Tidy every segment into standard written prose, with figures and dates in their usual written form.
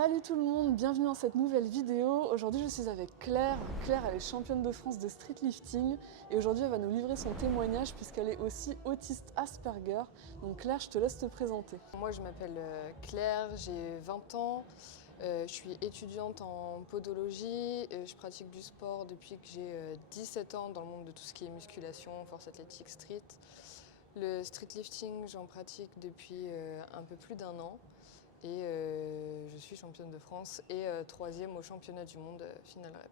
Salut tout le monde, bienvenue dans cette nouvelle vidéo. Aujourd'hui je suis avec Claire. Claire elle est championne de France de street lifting et aujourd'hui elle va nous livrer son témoignage puisqu'elle est aussi autiste Asperger. Donc Claire, je te laisse te présenter. Moi je m'appelle Claire, j'ai 20 ans, je suis étudiante en podologie, je pratique du sport depuis que j'ai 17 ans dans le monde de tout ce qui est musculation, force athlétique, street. Le street lifting j'en pratique depuis un peu plus d'1 an. Et je suis championne de France et troisième au championnat du monde final rep.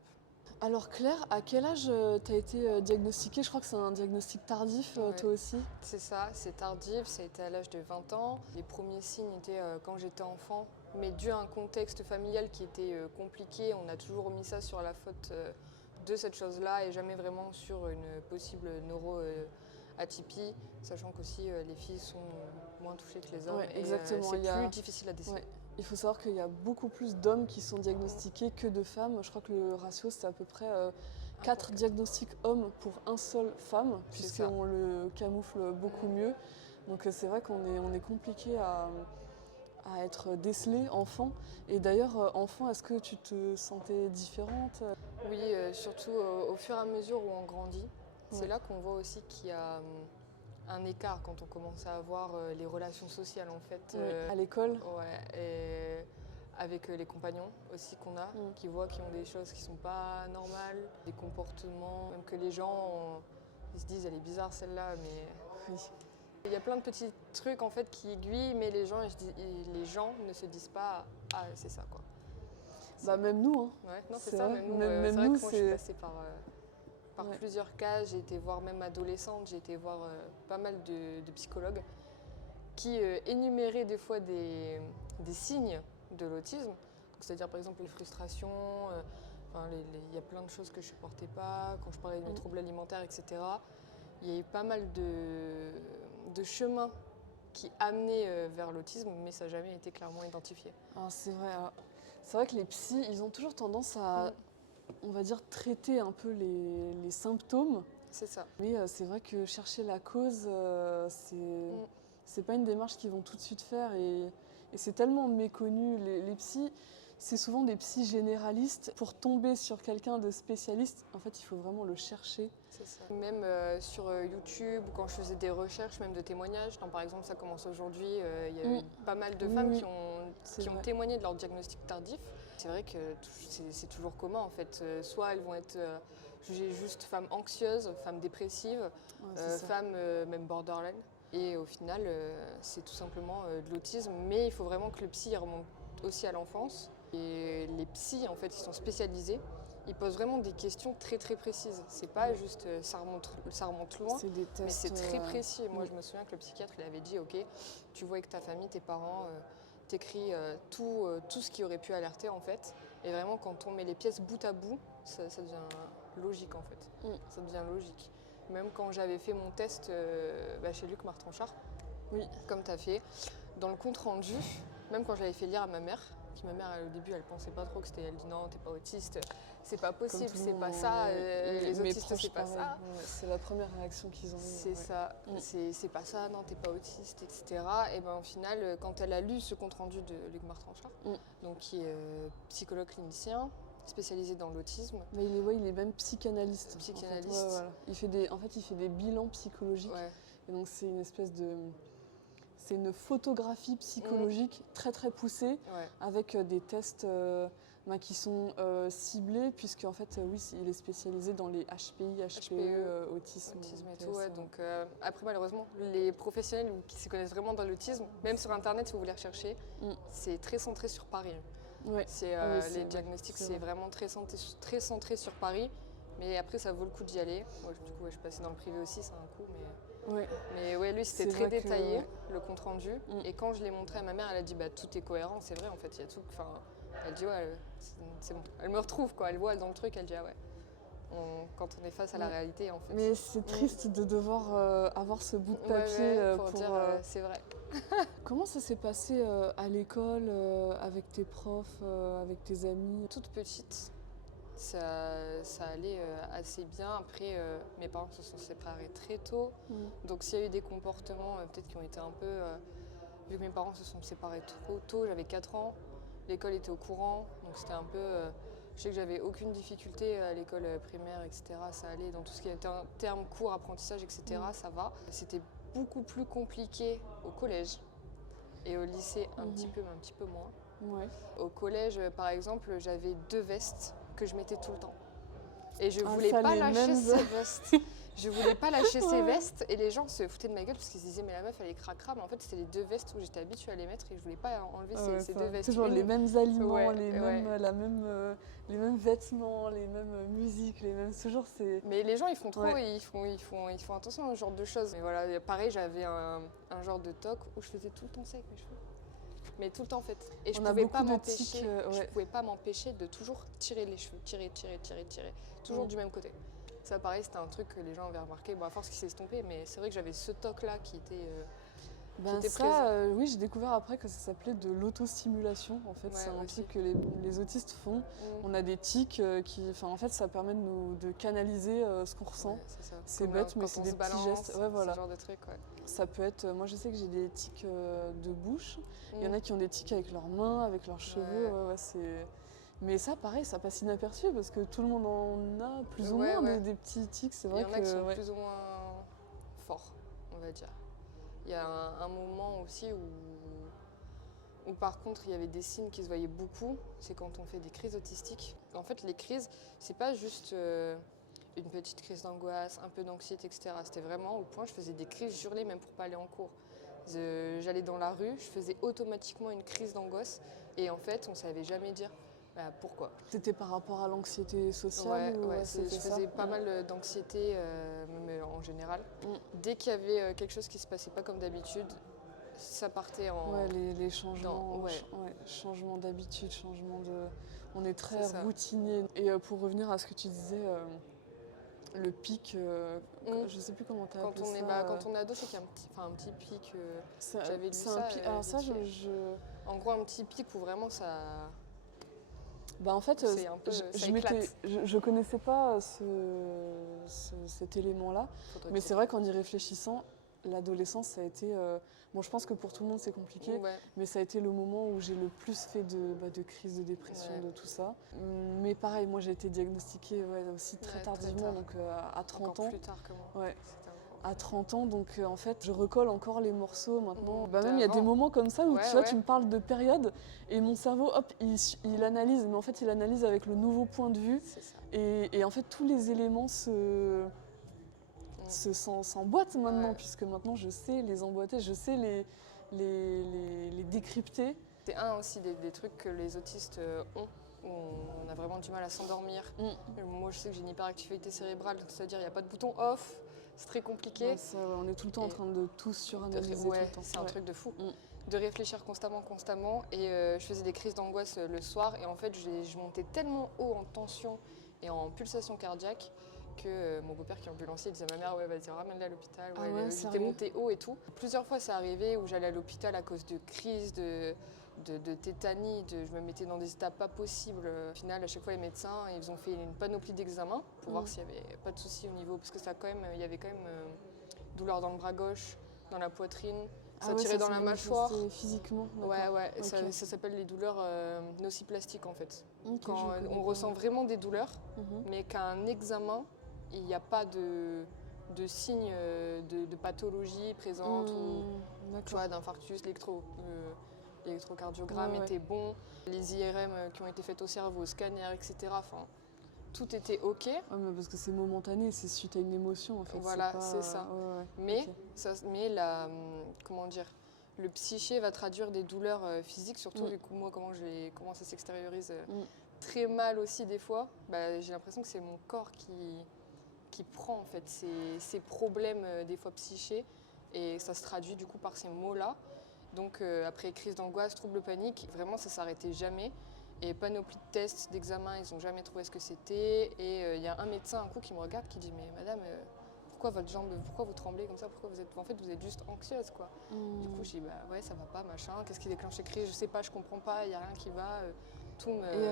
Alors Claire, à quel âge t'as été diagnostiquée? Je crois que c'est un diagnostic tardif, Ouais. toi aussi. C'est ça, c'est tardif, ça a été à l'âge de 20 ans. Les premiers signes étaient quand j'étais enfant, mais dû à un contexte familial qui était compliqué, on a toujours mis ça sur la faute de cette chose-là et jamais vraiment sur une possible neuroatypie, sachant qu'aussi les filles sont moins touchées que les hommes. Ouais, exactement. C'est plus difficile à déceler. Ouais. Il faut savoir qu'il y a beaucoup plus d'hommes qui sont diagnostiqués que de femmes. Je crois que le ratio c'est à peu près 4 diagnostics hommes pour un seul femme, puisqu'on le camoufle beaucoup mieux. Donc c'est vrai qu'on est compliqué à être décelé enfant. Et d'ailleurs, enfant, est-ce que tu te sentais différente? Oui, surtout au fur et à mesure où on grandit. C'est là qu'on voit aussi qu'il y a un écart quand on commence à avoir les relations sociales en fait. À l'école? Ouais, et avec les compagnons aussi qu'on a, qui voient qu'ils ont des choses qui sont pas normales, des comportements, même que les gens ils se disent elle est bizarre celle-là, mais Oui. il y a plein de petits trucs en fait qui aiguillent, mais les gens ne se disent pas ah c'est ça quoi. Bah même nous, hein. Ouais, non c'est C'est ça, vrai. même nous. Même C'est vrai nous, que moi je suis passée par plusieurs cas, j'ai été voir même adolescente, j'ai été voir pas mal de psychologues qui énuméraient des fois des signes de l'autisme, c'est-à-dire par exemple les frustrations, il y a plein de choses que je supportais pas, quand je parlais de mes troubles alimentaires, etc. Il y a eu pas mal de chemins qui amenaient vers l'autisme, mais ça n'a jamais été clairement identifié. Alors, c'est vrai que les psys, ils ont toujours tendance à, on va dire, traiter un peu les symptômes. C'est ça. Mais c'est vrai que chercher la cause, c'est pas une démarche qu'ils vont tout de suite faire. Et c'est tellement méconnu. Les psys, c'est souvent des psys généralistes. Pour tomber sur quelqu'un de spécialiste, en fait, il faut vraiment le chercher. C'est ça. Même sur YouTube, quand je faisais des recherches, même de témoignages, par exemple Ça commence aujourd'hui, il y a eu pas mal de femmes qui ont témoigné de leur diagnostic tardif. C'est vrai que c'est toujours commun en fait. Soit elles vont être jugées juste femmes anxieuses, femmes dépressives, femmes même borderline. Et au final, c'est tout simplement de l'autisme. Mais il faut vraiment que le psy remonte aussi à l'enfance. Et les psys, en fait, ils sont spécialisés. Ils posent vraiment des questions très très précises. C'est pas juste ça remonte loin, C'est des tests, mais c'est très précis. Moi, je me souviens que le psychiatre, il avait dit, ok, tu vois avec ta famille, tes parents, t'écris tout ce qui aurait pu alerter en fait. Et vraiment, quand on met les pièces bout à bout, ça devient logique en fait. Ça devient logique. Même quand j'avais fait mon test chez Luc Martranchard, comme tu as fait, dans le compte rendu, même quand je l'avais fait lire à ma mère, ma mère au début elle pensait pas trop que c'était, elle dit non t'es pas autiste, c'est pas possible, c'est pas ça, les autistes c'est pas ça. Ouais, c'est la première réaction qu'ils ont eue. C'est ça, c'est pas ça, non t'es pas autiste, etc. Et ben au final quand elle a lu ce compte rendu de Luc Martranchard, donc qui est psychologue clinicien, spécialisé dans l'autisme. Mais il est même psychanalyste. Psychanalyste. En fait, voilà. Il fait des bilans psychologiques. Ouais. Et donc c'est une espèce de... C'est une photographie psychologique très très poussée, avec des tests qui sont ciblés, puisque en fait, il est spécialisé dans les HPI, HPE, autisme et tout. Ouais. Donc, après, malheureusement, les professionnels qui se connaissent vraiment dans l'autisme, même sur Internet, si vous voulez rechercher, c'est très centré sur Paris. Ouais. Les diagnostics, c'est vraiment très centré sur Paris. Mais après, ça vaut le coup d'y aller. Moi, du coup, je suis passée dans le privé aussi, c'est un coup. Mais ouais, lui, c'était très détaillé, le compte rendu. Et quand je l'ai montré à ma mère, elle a dit tout est cohérent, c'est vrai, en fait, il y a tout. Enfin, elle dit ouais, c'est bon. Elle me retrouve, quoi. Elle voit dans le truc, elle dit ah ouais. Quand on est face à la réalité, en fait. Mais c'est triste de devoir avoir ce bout de papier pour dire c'est vrai. Comment ça s'est passé à l'école, avec tes profs, avec tes amis? Toute petite. Ça allait assez bien. Après, mes parents se sont séparés très tôt. Donc s'il y a eu des comportements peut-être qui ont été un peu... vu que mes parents se sont séparés trop tôt, j'avais 4 ans. l'école était au courant, donc c'était un peu... je sais que j'avais aucune difficulté à l'école primaire, etc. Ça allait dans tout ce qui était un terme, cours, apprentissage, etc. Ça va. C'était beaucoup plus compliqué au collège et au lycée un petit peu moins. Ouais. Au collège, par exemple, j'avais 2 vestes que je mettais tout le temps. Et je voulais pas lâcher ces vestes. Je voulais pas lâcher ces vestes et les gens se foutaient de ma gueule parce qu'ils se disaient mais la meuf elle est cracra, mais en fait c'était les 2 vestes où j'étais habituée à les mettre et je voulais pas enlever ces 2 vestes. Toujours les mêmes aliments, les mêmes vêtements, les mêmes musiques, les mêmes toujours c'est. Mais les gens ils font trop, ils font attention à ce genre de choses. Mais voilà, pareil j'avais un genre de toc où je faisais tout le temps ça avec mes cheveux. Mais tout le temps en fait. Et je pouvais pas m'empêcher de toujours tirer les cheveux, tirer, toujours du même côté. Ça, pareil, c'était un truc que les gens avaient remarqué, bon, à force qu'il s'est estompé, mais c'est vrai que j'avais ce toc-là qui était présent. Oui, j'ai découvert après que ça s'appelait de l'autostimulation. En fait, c'est un truc que les autistes font. On a des tics en fait, ça permet de canaliser ce qu'on ressent. Ouais, c'est ça. C'est bête, mais c'est des petits gestes. Ouais, voilà. Ce genre de truc, Ça peut être, moi je sais que j'ai des tics de bouche. Il y en a qui ont des tics avec leurs mains, avec leurs cheveux. C'est... Mais ça, pareil, ça passe inaperçu parce que tout le monde en a plus ou moins des petits tics. C'est vrai il y en a qui sont plus ou moins forts, on va dire. Il y a un moment aussi où par contre il y avait des signes qui se voyaient beaucoup, c'est quand on fait des crises autistiques. En fait, les crises, c'est pas juste une petite crise d'angoisse, un peu d'anxiété, etc. C'était vraiment au point je faisais des crises hurlées même pour pas aller en cours. J'allais dans la rue, je faisais automatiquement une crise d'angoisse et en fait on savait jamais dire pourquoi. C'était par rapport à l'anxiété sociale je faisais pas mal d'anxiété même en général. Dès qu'il y avait quelque chose qui se passait pas comme d'habitude, ça partait en... les changements, changements d'habitude, changements de... On est très routinier. Et pour revenir à ce que tu disais, le pic, je sais plus comment tu as appelé ça. Quand on est ado, c'est qu'il y a un petit pic. J'avais lu ça. Alors ça, En gros, un petit pic où vraiment ça... En fait, je connaissais pas cet élément-là, mais c'est vrai qu'en y réfléchissant, l'adolescence, ça a été... je pense que pour tout le monde, c'est compliqué, mais ça a été le moment où j'ai le plus fait de crises de dépression, de tout ça. Mais pareil, moi, j'ai été diagnostiquée aussi très tardivement, donc à 30 ans. Encore plus tard que moi. Ouais. À 30 ans, donc en fait, je recolle encore les morceaux maintenant. Même il y a des moments comme ça où tu me parles de période et mon cerveau, hop, il analyse, mais en fait, il analyse avec le nouveau point de vue. C'est ça. Et en fait, tous les éléments s'emboîtent maintenant, puisque maintenant, je sais les emboîter, je sais les décrypter. C'est un aussi des trucs que les autistes ont. Où on a vraiment du mal à s'endormir. Moi, je sais que j'ai une hyperactivité cérébrale, c'est-à-dire il n'y a pas de bouton off. C'est très compliqué. On est tout le temps en train de tout suranalyser. C'est un truc de fou. De réfléchir constamment. Et je faisais des crises d'angoisse le soir. Et en fait, je montais tellement haut en tension et en pulsation cardiaque que mon beau-père qui est ambulancier disait à ma mère vas-y ramène-la à l'hôpital. J'étais montée haut et tout. Plusieurs fois, c'est arrivé où j'allais à l'hôpital à cause de crises, de tétanie, je me mettais dans des états pas possibles. Au final, à chaque fois, les médecins, ils ont fait une panoplie d'examens pour voir s'il n'y avait pas de soucis au niveau, parce que il y avait quand même douleur dans le bras gauche, dans la poitrine, ça tirait dans la mâchoire. Physiquement. Okay. Ça s'appelle les douleurs nociplastiques en fait. Quand on ressent vraiment des douleurs, mais qu'à un examen, il n'y a pas de signes de pathologie présente ou d'infarctus, l'électrocardiogramme était bon, les IRM qui ont été faites au cerveau, au scanner, etc. Enfin, tout était OK. Mais parce que c'est momentané, c'est suite à une émotion en fait. Voilà, c'est ça. Mais le psyché va traduire des douleurs physiques, surtout du coup, moi, comment ça s'extériorise très mal aussi des fois. J'ai l'impression que c'est mon corps qui prend en fait ces problèmes des fois psychés et ça se traduit du coup par ces mots-là. Donc après crise d'angoisse, trouble panique, vraiment ça s'arrêtait jamais. Et panoplie de tests, d'examens, ils n'ont jamais trouvé ce que c'était. Et il y a un médecin un coup qui me regarde qui dit mais madame, pourquoi votre jambe, pourquoi vous tremblez comme ça, pourquoi vous êtes juste anxieuse quoi. Du coup je dis ça va pas machin, qu'est-ce qui déclenche les crises, je sais pas, je comprends pas, il y a rien qui va. Et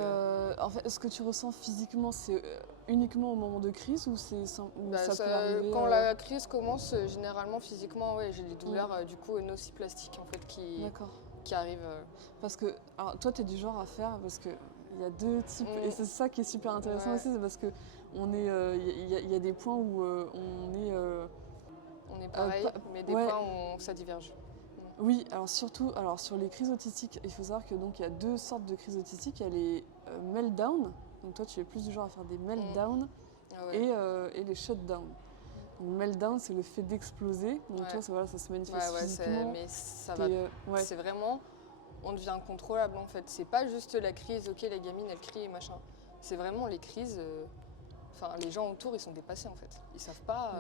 en fait, ce que tu ressens physiquement, c'est uniquement au moment de crise ou ça peut arriver quand la crise commence, généralement physiquement, j'ai des douleurs du coup nociplastiques en fait qui arrive. Parce que, alors, toi, tu es du genre à faire, parce qu'il y a deux types, et c'est ça qui est super intéressant aussi, c'est parce que il y a des points où on est pareil, mais des points où ça diverge. Oui, alors surtout sur les crises autistiques, il faut savoir que donc il y a deux sortes de crises autistiques. Il y a les meltdowns, donc toi tu es plus du genre à faire des meltdowns, et les shutdowns. Donc meltdown, c'est le fait d'exploser, donc toi ça se manifeste physiquement. Mais ça va, c'est vraiment, on devient incontrôlable en fait. C'est pas juste la crise, ok la gamine elle crie et machin. C'est vraiment les crises, les gens autour ils sont dépassés en fait. Ils savent pas,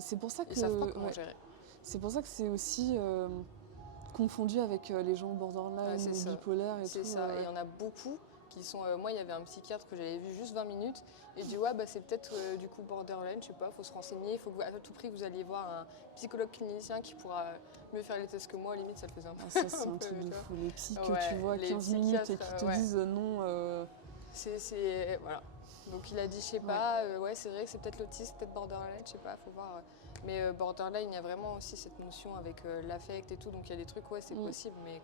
c'est pour ça que, ils savent pas comment gérer. C'est pour ça que c'est aussi confondu avec les gens borderline ou bipolaires et tout. C'est ça, et il y en a beaucoup qui sont... moi, il y avait un psychiatre que j'avais vu juste 20 minutes, et il dit c'est peut-être du coup borderline, je sais pas, il faut se renseigner, il faut à tout prix que vous alliez voir un psychologue clinicien qui pourra mieux faire les tests que moi, à la limite ça le faisait un peu. Ça c'est un truc de fou, les psys que tu vois 15 minutes et qui te disent non... Voilà. Donc il a dit, je sais pas, c'est vrai que c'est peut-être l'autisme, peut-être borderline, je sais pas, faut voir. Mais borderline, il y a vraiment aussi cette notion avec l'affect et tout, donc il y a des trucs, c'est possible, mais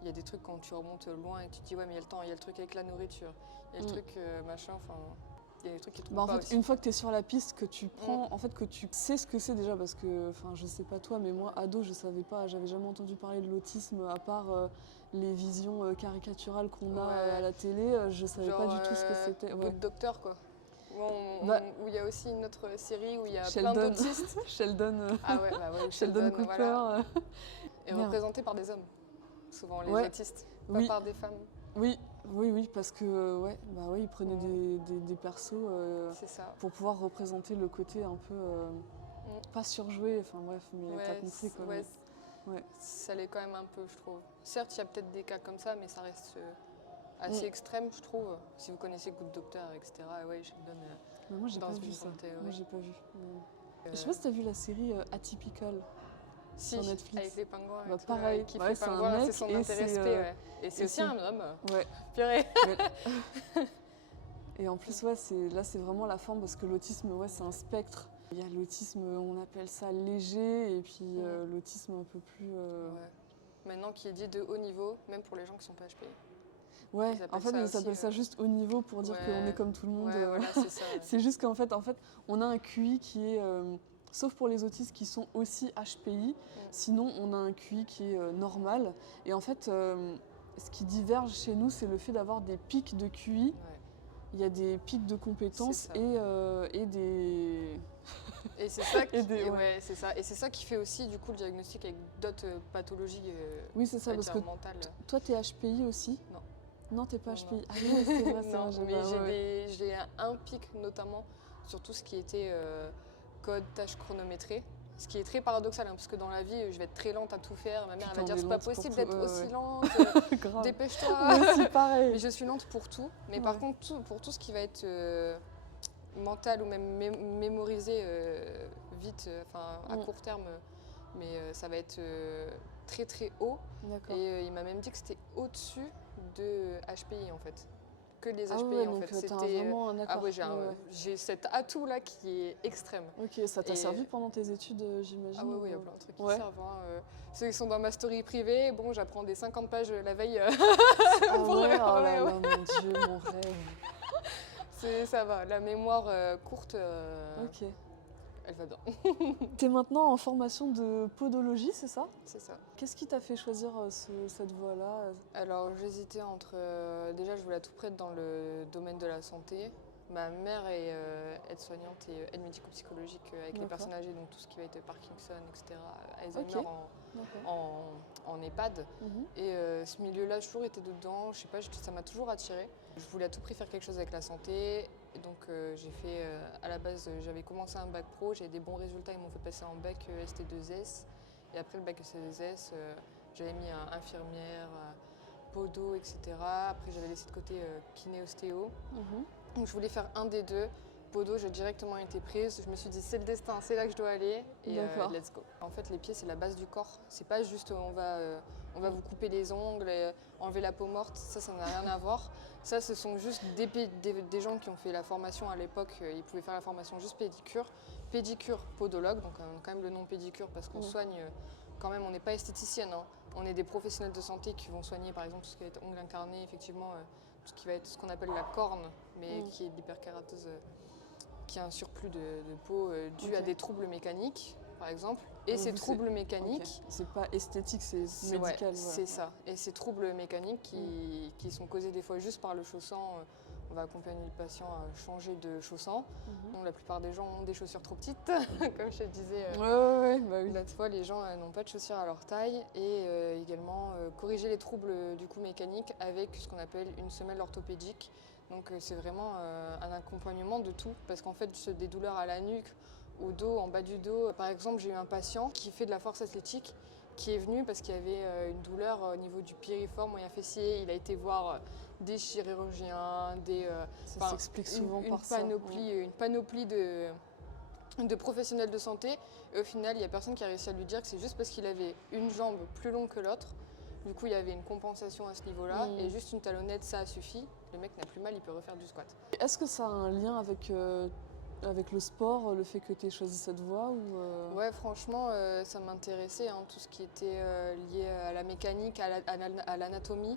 il y a des trucs quand tu remontes loin et tu te dis, mais il y a le temps, il y a le truc avec la nourriture, il y a le truc machin, il y a des trucs qui trouvent pas aussi. Une fois que tu es sur la piste, que tu prends, en fait, que tu sais ce que c'est déjà, parce que, je sais pas toi, mais moi, ado, je savais pas, j'avais jamais entendu parler de l'autisme, à part les visions caricaturales qu'on a à la télé, je savais pas du tout ce que c'était. Good Doctor, quoi. Où il y a aussi une autre série où il y a plein d'autistes. Sheldon. Sheldon Cooper. Voilà. Et représenté par des hommes, souvent les autistes, pas par des femmes. Oui, parce que ils prenaient des persos pour pouvoir représenter le côté un peu pas surjoué, mais t'as compris quoi. Ça l'est quand même un peu, je trouve. Certes, il y a peut-être des cas comme ça, mais ça reste assez extrême, je trouve. Si vous connaissez Good Doctor, etc. Sheldon. Moi, j'ai pas vu ça. Moi, j'ai pas vu. Je sais pas si t'as vu la série Atypical. Sur Netflix. Avec les pingouins. Pareil, qui fait pingouin, c'est son intérêt Et c'est aussi un homme. Purée. Et en plus, c'est vraiment la forme, parce que l'autisme, c'est un spectre. Il y a l'autisme, on appelle ça léger, et puis l'autisme un peu plus... Maintenant, qui est dit de haut niveau, même pour les gens qui sont pas HPI. En fait, ils s'appellent ça juste haut niveau pour dire qu'on est comme tout le monde. C'est ça. C'est juste qu'en fait, on a un QI qui est... sauf pour les autistes qui sont aussi HPI, sinon on a un QI qui est normal. Et en fait, ce qui diverge chez nous, c'est le fait d'avoir des pics de QI. Il y a des pics de compétences et des... Et c'est ça, c'est ça. Et c'est ça qui fait aussi du coup le diagnostic avec d'autres pathologies c'est ça, parce que mentales. Toi, t'es HPI aussi ? Non. Non, t'es pas HPI. Ah oui, c'est vrai, non, mais j'ai un pic notamment sur tout ce qui était code, tâches chronométrées. Ce qui est très paradoxal, parce que dans la vie, je vais être très lente à tout faire. Ma mère elle va dire, c'est pas possible d'être aussi lente, dépêche-toi. C'est pareil. Mais je suis lente pour tout. Mais par contre, pour tout ce qui va être mental ou même mémorisé vite, à court terme, mais ça va être très très haut. Et il m'a même dit que c'était au-dessus de HPI en fait. Que les HPI en fait. C'était vraiment un accord. J'ai cet atout là qui est extrême. Ok, ça t'a servi pendant tes études, j'imagine. Ah oui, il y a plein de trucs qui servent. Ceux qui sont dans ma story privée, j'apprends des 50 pages la veille pour mon Dieu, mon rêve. Ça va, la mémoire courte, elle va bien. T'es maintenant en formation de podologie, c'est ça ? C'est ça. Qu'est-ce qui t'a fait choisir cette voie-là ? Alors j'hésitais entre... déjà je voulais à tout près être dans le domaine de la santé. Ma mère est aide-soignante et aide médico-psychologique avec les personnes âgées, donc tout ce qui va être Parkinson, etc. Alzheimer en EHPAD. Et ce milieu-là, j'ai toujours été dedans, je sais pas, ça m'a toujours attirée. Je voulais à tout prix faire quelque chose avec la santé. Et donc j'ai fait, à la base, j'avais commencé un bac pro, j'avais des bons résultats, ils m'ont fait passer en bac ST2S. Et après le bac ST2S, j'avais mis infirmière, podo, etc. Après j'avais laissé de côté kiné-ostéo. Donc je voulais faire un des deux. Podo, j'ai directement été prise. Je me suis dit, c'est le destin, c'est là que je dois aller. Et let's go. En fait, les pieds, c'est la base du corps. C'est pas juste, on va vous couper les ongles, et enlever la peau morte. Ça n'a rien à voir. Ça, ce sont juste des gens qui ont fait la formation à l'époque. Ils pouvaient faire la formation juste pédicure. Pédicure, podologue. Donc, on a quand même le nom pédicure parce qu'on soigne quand même, on n'est pas esthéticienne, hein. On est des professionnels de santé qui vont soigner par exemple tout ce qui va être ongles incarnés, effectivement, tout ce qui va être ce qu'on appelle la corne, mais qui est de l'hyperkératose, qui a un surplus de peau dû à des troubles mécaniques, par exemple. Et ces troubles mécaniques... C'est pas esthétique, c'est médical. C'est ça. Et ces troubles mécaniques qui sont causés des fois juste par le chaussant, on va accompagner le patient à changer de chaussant. Donc, la plupart des gens ont des chaussures trop petites, comme je te disais. Bah oui. L'autre fois, les gens n'ont pas de chaussures à leur taille. Et également corriger les troubles du coup mécaniques avec ce qu'on appelle une semelle orthopédique. Donc c'est vraiment un accompagnement de tout, parce qu'en fait, des douleurs à la nuque, au dos, en bas du dos. Par exemple, j'ai eu un patient qui fait de la force athlétique, qui est venu parce qu'il y avait une douleur au niveau du piriforme moyen fessier. Il a été voir des chirurgiens, ça s'explique souvent par ça. Une panoplie de professionnels de santé. Et au final, il n'y a personne qui a réussi à lui dire que c'est juste parce qu'il avait une jambe plus longue que l'autre. Du coup, il y avait une compensation à ce niveau-là. Et juste une talonnette, ça a suffi. Le mec n'a plus mal, il peut refaire du squat. Est-ce que ça a un lien avec le sport, le fait que tu aies choisi cette voie ou Ouais, franchement, ça m'intéressait, hein, tout ce qui était lié à la mécanique, à l'anatomie.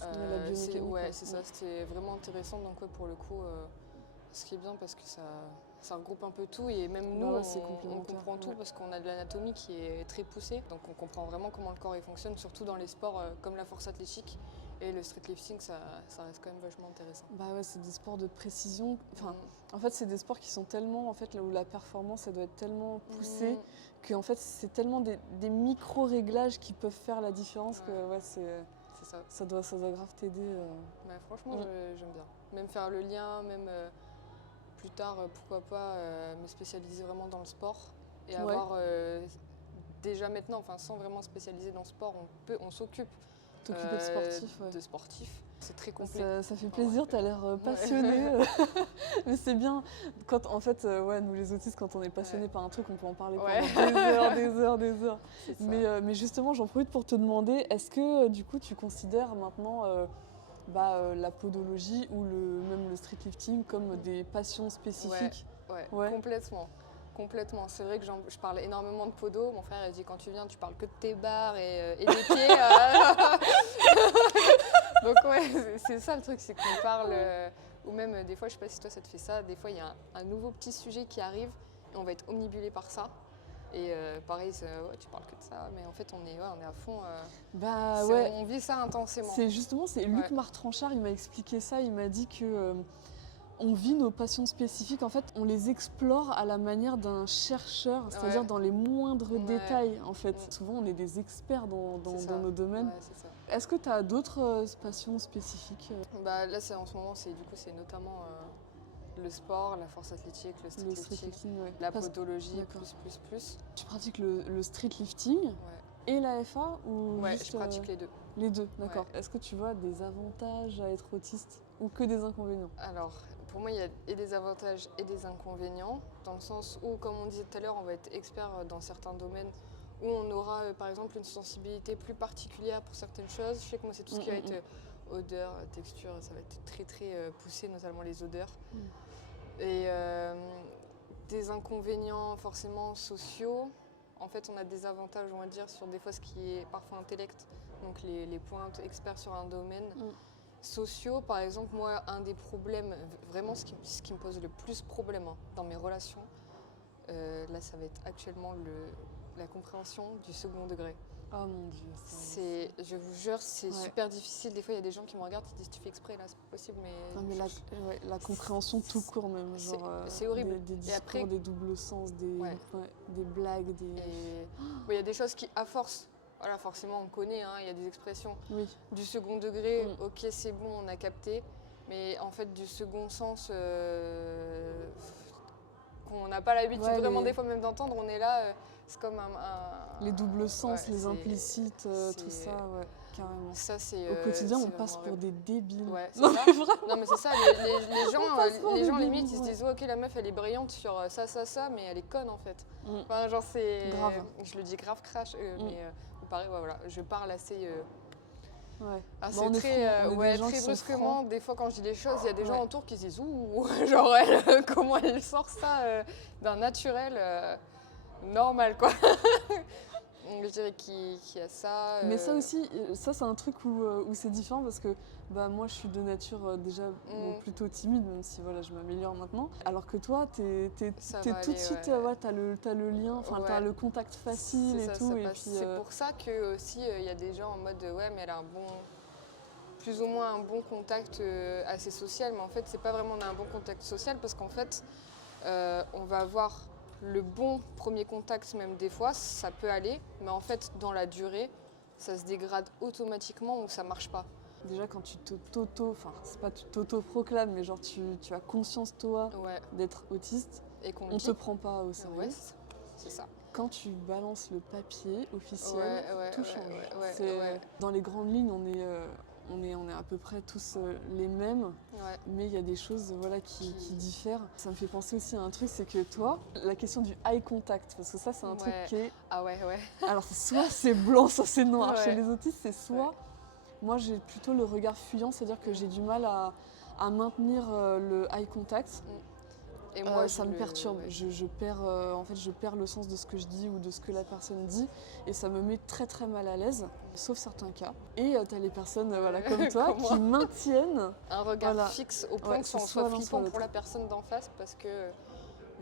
La biomécanique. C'est ça, c'était vraiment intéressant. Donc pour le coup, ce qui est bien parce que ça regroupe un peu tout et même nous, on comprend tout parce qu'on a de l'anatomie qui est très poussée. Donc on comprend vraiment comment le corps il fonctionne, surtout dans les sports comme la force athlétique. Et le streetlifting, ça reste quand même vachement intéressant. Bah ouais, c'est des sports de précision. Enfin, en fait, c'est des sports qui sont tellement, en fait, là où la performance, elle doit être tellement poussée que en fait, c'est tellement des micro-réglages qui peuvent faire la différence que ça doit grave t'aider. Ouais, franchement, j'aime bien. Même faire le lien, même plus tard, pourquoi pas me spécialiser vraiment dans le sport et avoir déjà maintenant, enfin sans vraiment spécialiser dans le sport, on s'occupe t'occuper de sportifs. De sportifs. C'est très complet. Ça fait plaisir, t'as l'air passionné. Mais c'est bien. Quand, en fait, nous les autistes, quand on est passionné par un truc, on peut en parler pendant des heures. Mais justement, j'en profite pour te demander, est-ce que du coup tu considères maintenant la podologie ou même le streetlifting comme des passions spécifiques? Ouais. Complètement. C'est vrai que je parle énormément de podo. Mon frère il dit quand tu viens, tu parles que de tes barres et des pieds. Donc c'est ça le truc, c'est qu'on parle. Ou même des fois, je sais pas si toi ça te fait ça. Des fois, il y a un nouveau petit sujet qui arrive et on va être omnibulé par ça. Et pareil, tu parles que de ça, mais en fait on est à fond. On vit ça intensément. C'est Luc Martranchard, il m'a expliqué ça. Il m'a dit que on vit nos passions spécifiques, en fait, on les explore à la manière d'un chercheur, c'est-à-dire dans les moindres détails, en fait. Souvent, on est des experts dans nos domaines. Ouais, c'est ça. Est-ce que tu as d'autres passions spécifiques? Là, en ce moment, c'est notamment le sport, la force athlétique, le streetlifting, la podologie, plus. Tu pratiques le streetlifting et l'AFA ou juste, je pratique les deux. Les deux, d'accord. Est-ce que tu vois des avantages à être autiste ou que des inconvénients? Alors, pour moi, il y a et des avantages et des inconvénients, dans le sens où, comme on disait tout à l'heure, on va être expert dans certains domaines où on aura, par exemple, une sensibilité plus particulière pour certaines choses. Je sais que moi, c'est tout ce qui va être odeur, texture, ça va être très, très poussé, notamment les odeurs. Et des inconvénients forcément sociaux. En fait, on a des avantages, on va dire, sur des fois ce qui est parfois intellect, donc les pointes experts sur un domaine. Sociaux, par exemple, moi, un des problèmes, vraiment ce qui me pose le plus problème dans mes relations, là, ça va être actuellement la compréhension du second degré. Oh mon Dieu. Je vous jure, c'est super difficile. Des fois, il y a des gens qui me regardent, qui disent tu fais exprès, là, c'est pas possible. La compréhension tout court, même. C'est horrible. Des discours, après, des doubles sens, des blagues. Il y a des choses qui, à force, voilà, forcément, on connaît, il y a des expressions du second degré. Ok, c'est bon, on a capté. Mais en fait, du second sens, qu'on n'a pas l'habitude vraiment des fois même d'entendre, on est là. C'est comme les doubles sens, les implicites, tout ça, carrément. Ça, au quotidien, on passe pour des débiles. C'est ça. Non, mais c'est ça, les gens limite, ils se disent ok, la meuf, elle est brillante sur ça, mais elle est conne en fait. Enfin, genre, c'est. Grave. Je le dis grave crash, mais pareil, voilà, je parle assez. Très brusquement. Des fois, quand je dis des choses, il y a des gens autour qui se disent ouh, genre, comment elle sort ça d'un naturel. Normal quoi. Je dirais qu'il y a ça. Mais ça aussi, ça c'est un truc où c'est différent parce que moi je suis de nature déjà plutôt timide, même si voilà, je m'améliore maintenant. Alors que toi, t'es tout de suite, t'as le lien, enfin t'as le contact facile et tout. Et puis, c'est pour ça que aussi il y a des gens en mode ouais, mais elle a plus ou moins un bon contact assez social, mais en fait c'est pas vraiment on a un bon contact social parce qu'en fait on va avoir le bon premier contact, même des fois ça peut aller, mais en fait dans la durée ça se dégrade automatiquement ou ça marche pas. Déjà quand tu enfin c'est pas tu t'auto-proclames, mais genre tu as conscience toi d'être autiste et qu'on te prend pas au sérieux. C'est ça. Quand tu balances le papier officiel, tout change. Dans les grandes lignes, on est à peu près tous les mêmes, mais il y a des choses qui diffèrent. Ça me fait penser aussi à un truc, c'est que toi, la question du eye contact, parce que ça c'est un truc qui est... Ah ouais. Alors soit c'est blanc, soit c'est noir. Chez les autistes, c'est soit... Moi j'ai plutôt le regard fuyant, c'est-à-dire que j'ai du mal à maintenir le eye contact. Et moi, ça me perturbe. Je perds le sens de ce que je dis ou de ce que la personne dit et ça me met très très mal à l'aise, sauf certains cas. Et tu as les personnes comme toi qui maintiennent un regard fixe au point que ça en soit flippant pour la personne d'en face parce que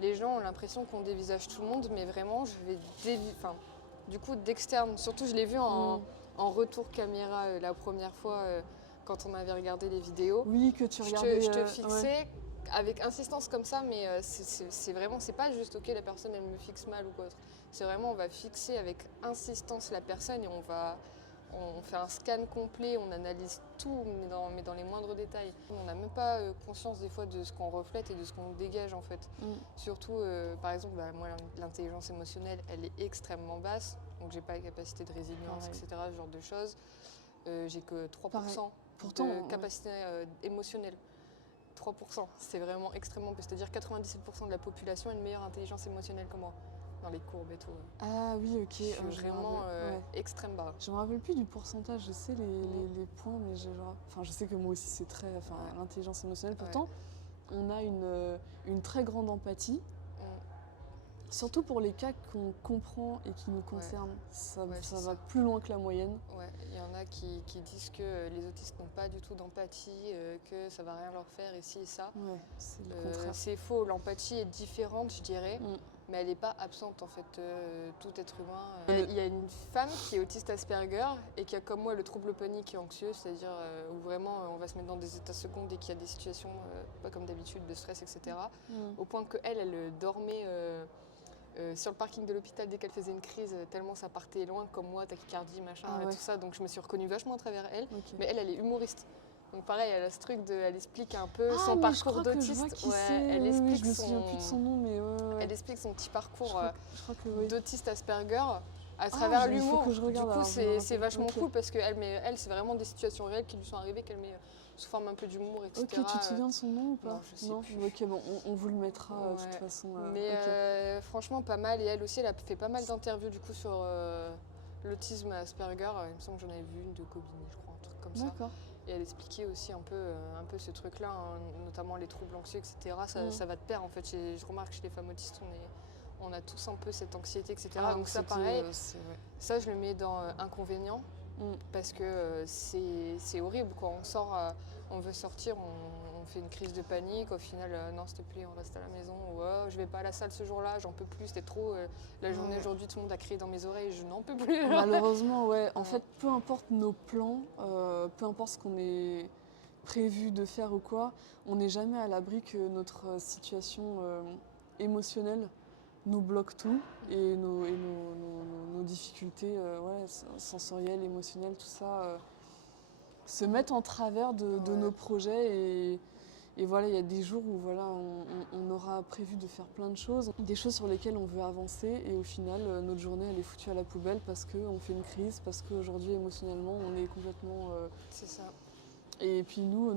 les gens ont l'impression qu'on dévisage tout le monde, mais vraiment, du coup, d'externe. Surtout, je l'ai vu en retour caméra la première fois quand on avait regardé les vidéos. Oui, que tu regardais. Je te fixais. Avec insistance comme ça, mais c'est pas juste ok la personne elle me fixe mal ou quoi autre. C'est vraiment on va fixer avec insistance la personne et on fait un scan complet, on analyse tout mais dans les moindres détails. On n'a même pas conscience des fois de ce qu'on reflète et de ce qu'on dégage en fait. Surtout par exemple moi l'intelligence émotionnelle elle est extrêmement basse, donc j'ai pas la capacité de résilience etc. ce genre de choses. J'ai que 3% de capacité émotionnelle. 3%, c'est vraiment extrêmement peu. C'est-à-dire 97% de la population a une meilleure intelligence émotionnelle que moi, dans les courbes et tout. Ah oui, ok. Je suis vraiment extrême bas. Je me rappelle plus du pourcentage, je sais les points, mais je sais que moi aussi c'est très... l'intelligence émotionnelle, pourtant, on a une très grande empathie. Surtout pour les cas qu'on comprend et qui nous concernent, ça va plus loin que la moyenne. Ouais, il y en a qui disent que les autistes n'ont pas du tout d'empathie, que ça va rien leur faire et ci et ça. Ouais, c'est le contraire. C'est faux, l'empathie est différente je dirais, mais elle n'est pas absente en fait, tout être humain. Il y a une femme qui est autiste Asperger et qui a comme moi le trouble panique et anxieux, c'est-à-dire où vraiment on va se mettre dans des états secondes dès qu'il y a des situations pas comme d'habitude de stress etc. Au point qu'elle dormait... sur le parking de l'hôpital dès qu'elle faisait une crise, tellement ça partait loin comme moi, tachycardie, machin, tout ça, donc je me suis reconnue vachement à travers elle. Mais elle est humoriste. Donc pareil, elle a ce truc elle explique un peu son parcours d'autiste. Elle explique je me souviens plus de son nom, mais elle explique son petit parcours d'autiste Asperger à travers l'humour. l'humour. Du coup, c'est vachement cool. Cool parce que elle, c'est vraiment des situations réelles qui lui sont arrivées qu'elle met sous forme un peu d'humour, etc. Ok, tu te souviens de son nom ou pas? Non, je sais plus. Ok, bon, on vous le mettra de toute façon. Mais franchement, pas mal. Et elle aussi, elle a fait pas mal d'interviews du coup sur l'autisme Asperger. Il me semble que j'en avais vu une de Kobini, je crois, un truc comme ça. D'accord. Et elle expliquait aussi un peu ce truc-là, notamment les troubles anxieux, etc. Ça va de pair en fait. Je remarque que chez les femmes autistes, on a tous un peu cette anxiété, etc. Donc ça, pareil, ça je le mets dans inconvénient. Parce que c'est horrible quoi. On sort, on veut sortir, on fait une crise de panique, au final non s'il te plaît on reste à la maison, ou je vais pas à la salle ce jour-là, j'en peux plus, c'était trop, la journée aujourd'hui tout le monde a crié dans mes oreilles, je n'en peux plus. Malheureusement en fait peu importe nos plans, peu importe ce qu'on est prévu de faire ou quoi, on n'est jamais à l'abri que notre situation émotionnelle nous bloque tout et nos difficultés sensorielles, émotionnelles, tout ça se mettent en travers de nos projets et voilà, il y a des jours où on aura prévu de faire plein de choses, des choses sur lesquelles on veut avancer et au final notre journée elle est foutue à la poubelle parce qu'on fait une crise, parce qu'aujourd'hui émotionnellement on est complètement... C'est ça. Et puis nous,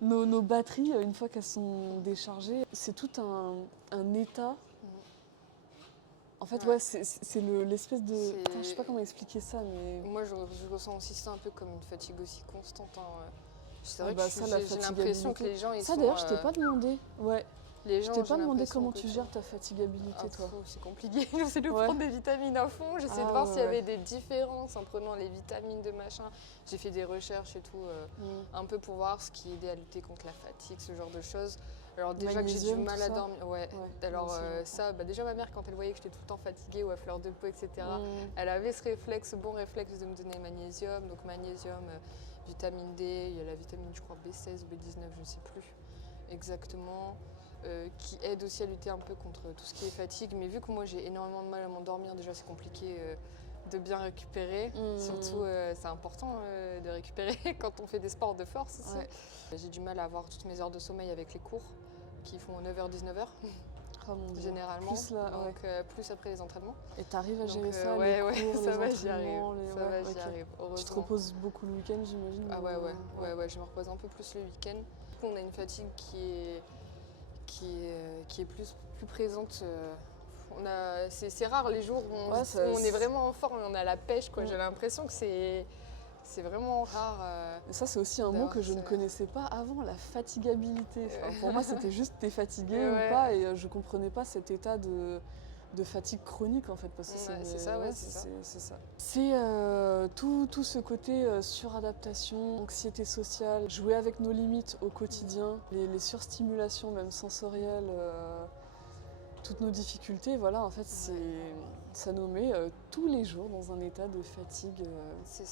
nos batteries, une fois qu'elles sont déchargées, c'est tout un état. En fait, c'est l'espèce de... Putain, je sais pas comment expliquer ça, mais... Moi, je ressens aussi ça un peu comme une fatigue aussi constante. C'est vrai que j'ai j'ai l'impression que les gens, ils ça, sont... d'ailleurs, je t'ai pas demandé. Ouais. Les gens, Je t'ai pas j'ai demandé l'impression comment que tu gères ta fatigabilité, toi. C'est compliqué, j'essaie de prendre des vitamines à fond, j'essaie de voir s'il y avait des différences en prenant les vitamines de machin. J'ai fait des recherches et tout, un peu pour voir ce qui aidait à lutter contre la fatigue, ce genre de choses. Alors déjà que j'ai du mal à dormir, alors ça, déjà ma mère quand elle voyait que j'étais tout le temps fatiguée ou à fleur de peau, etc., elle avait ce réflexe, bon réflexe de me donner magnésium, donc magnésium, vitamine D, il y a la vitamine je crois B16, B19, je ne sais plus exactement. Qui aide aussi à lutter un peu contre tout ce qui est fatigue. Mais vu que moi j'ai énormément de mal à m'endormir, déjà c'est compliqué de bien récupérer. Surtout c'est important de récupérer quand on fait des sports de force aussi. J'ai du mal à avoir toutes mes heures de sommeil avec les cours qui font 9h-19h généralement. Plus là, donc plus après les entraînements. Et t'arrives à gérer ça, les cours, ça les va, j'y arrive. entraînements, J'y arrive. Tu te reposes beaucoup le week-end, j'imagine? Ah ouais, je me repose un peu plus le week-end. On a une fatigue qui est plus présente. C'est rare les jours où on est vraiment en forme et on a la pêche, quoi. J'ai l'impression que c'est vraiment rare. Et ça, c'est aussi un mot que je ne connaissais pas avant, la fatigabilité. Enfin, pour moi, c'était juste t'es fatigué ou pas, et je comprenais pas cet état de fatigue chronique en fait. Parce que c'est ça. C'est tout ce côté suradaptation, anxiété sociale, jouer avec nos limites au quotidien, les surstimulations même sensorielles, toutes nos difficultés, voilà, en fait, ça nous met tous les jours dans un état de fatigue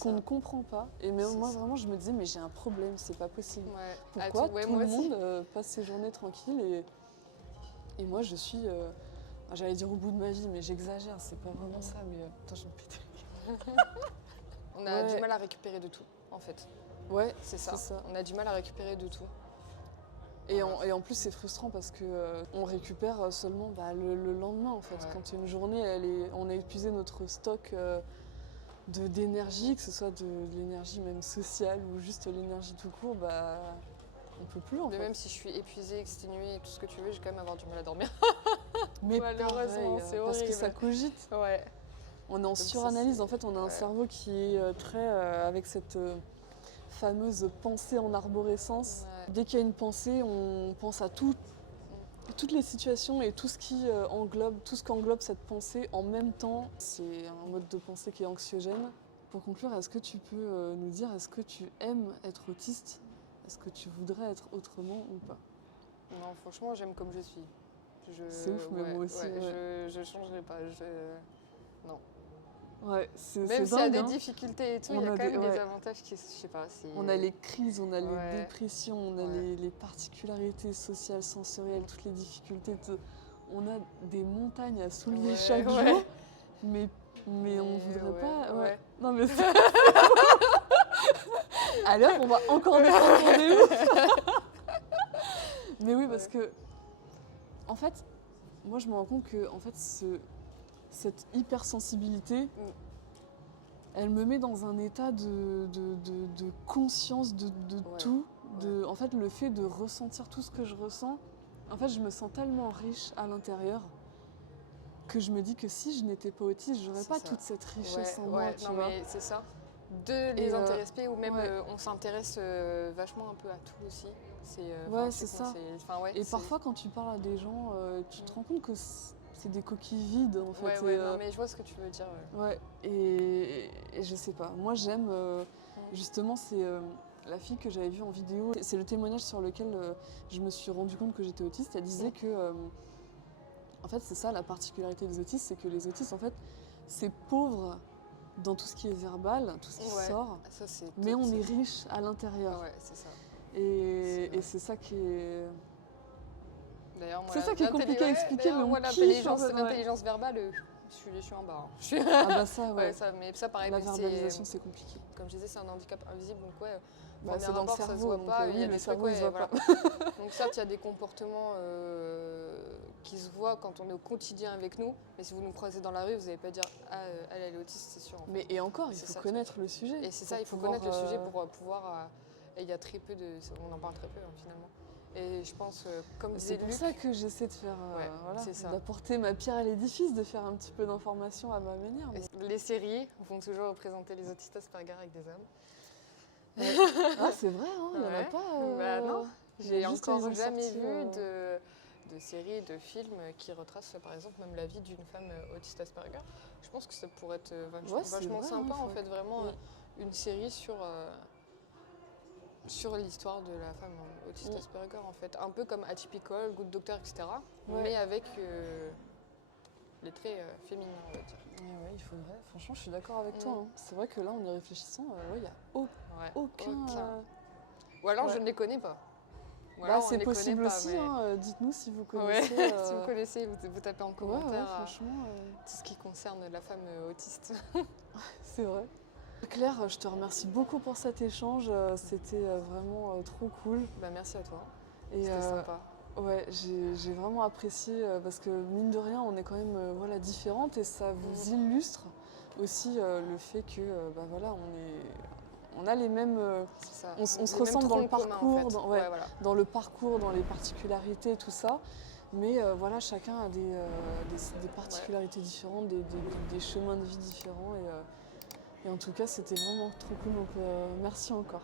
qu'on ne comprend pas. Et même moi, vraiment, je me disais, mais j'ai un problème, c'est pas possible. Pourquoi tout le monde passe ses journées tranquilles et moi, je suis, j'allais dire au bout de ma vie, mais j'exagère, c'est pas vraiment ça, mais attends, j'en pétais. On a du mal à récupérer de tout, en fait. Ouais, c'est ça. On a du mal à récupérer de tout. Et en plus, c'est frustrant parce qu'on récupère seulement le lendemain, en fait. Quand une journée, on a épuisé notre stock d'énergie, que ce soit de l'énergie même sociale ou juste l'énergie tout court, on peut plus, en fait. Même si je suis épuisée, exténuée et tout ce que tu veux, je vais quand même avoir du mal à dormir. Mais malheureusement, c'est horrible. Parce que ça cogite. On est en suranalyse. En fait, on a un cerveau qui est très avec cette fameuse pensée en arborescence. Dès qu'il y a une pensée, on pense à toutes les situations et tout ce qu'englobe cette pensée en même temps. C'est un mode de pensée qui est anxiogène. Pour conclure, est-ce que tu peux nous dire, est-ce que tu aimes être autiste? Est-ce que tu voudrais être autrement ou pas? Non, franchement, j'aime comme je suis. C'est ouf, mais moi aussi. Je changerai pas. Non. Ouais, c'est même s'il y a des difficultés et tout, il y a quand même des avantages qui, je sais pas. On a les crises, on a les dépressions, on a les particularités sociales, sensorielles, toutes les difficultés. On a des montagnes à soulever chaque jour, mais on voudrait pas. Non mais c'est... Allez hop, on va encore défendre des ouf. Mais oui, parce que en fait, moi je me rends compte que en fait cette hypersensibilité, elle me met dans un état de conscience de tout. En fait, le fait de ressentir tout ce que je ressens, en fait, je me sens tellement riche à l'intérieur que je me dis que si je n'étais pas autiste, j'aurais pas toute cette richesse en moi. Tu vois. Mais c'est ça. De les intéresser ou même on s'intéresse vachement un peu à tout aussi. C'est ça. Et parfois, quand tu parles à des gens, tu te rends compte que c'est des coquilles vides en fait. Non, mais je vois ce que tu veux dire. Et je sais pas. Moi, j'aime justement, c'est la fille que j'avais vue en vidéo. C'est le témoignage sur lequel je me suis rendu compte que j'étais autiste. Elle disait que, en fait, c'est ça la particularité des autistes, c'est que les autistes, en fait, c'est pauvre dans tout ce qui est verbal, tout ce qui sort, mais on est riche à l'intérieur. C'est ça. Et c'est ça qui est... D'ailleurs, moi, c'est ça qui est compliqué à expliquer, mais moi, l'intelligence verbale, je suis en bas. Ah bah ça, mais ça, pareil, la verbalisation, c'est compliqué. Comme je disais, c'est un handicap invisible, donc c'est dans le cerveau, ça se voit pas. Il y a des trucs, pas. Donc certes, il y a des comportements qui se voient quand on est au quotidien avec nous, mais si vous nous croisez dans la rue, vous n'allez pas dire « Ah, elle est autiste, c'est sûr. » Mais et encore, il faut connaître le sujet. Et c'est ça, il faut connaître le sujet pour pouvoir... Et il y a très peu de... On en parle très peu, finalement. Et je pense, comme disait Luc... C'est pour ça que j'essaie de faire... d'apporter ma pierre à l'édifice, de faire un petit peu d'informations à ma manière. Mais... Les séries vont toujours représenter les autistes Asperger avec des hommes. Ah, c'est vrai, il n'y en a pas... non, j'ai encore jamais vu de de séries, de films qui retracent par exemple même la vie d'une femme autiste Asperger. Je pense que ça pourrait être vachement vrai, sympa hein, en fait, vraiment une série sur l'histoire de la femme autiste Asperger en fait. Un peu comme Atypical, Good Doctor, etc. Mais avec les traits féminins, on va dire. Ouais, il faudrait. Franchement, je suis d'accord avec toi. Hein. C'est vrai que là, en y réfléchissant, il n'y a aucun. Ou alors je ne les connais pas. Bah, c'est possible aussi, mais... hein. Dites-nous si vous connaissez. Si vous connaissez, vous tapez en commentaire franchement, tout ce qui concerne la femme autiste. C'est vrai. Claire, je te remercie beaucoup pour cet échange. C'était vraiment trop cool. Bah, merci à toi. C'était sympa. Ouais, j'ai vraiment apprécié parce que mine de rien, on est quand même différentes et ça vous illustre aussi le fait que on a les mêmes, on se ressemble dans le parcours, en fait. Dans le parcours, dans les particularités, tout ça. Mais voilà, chacun a des particularités différentes, des chemins de vie différents. Et en tout cas, c'était vraiment trop cool. Donc merci encore.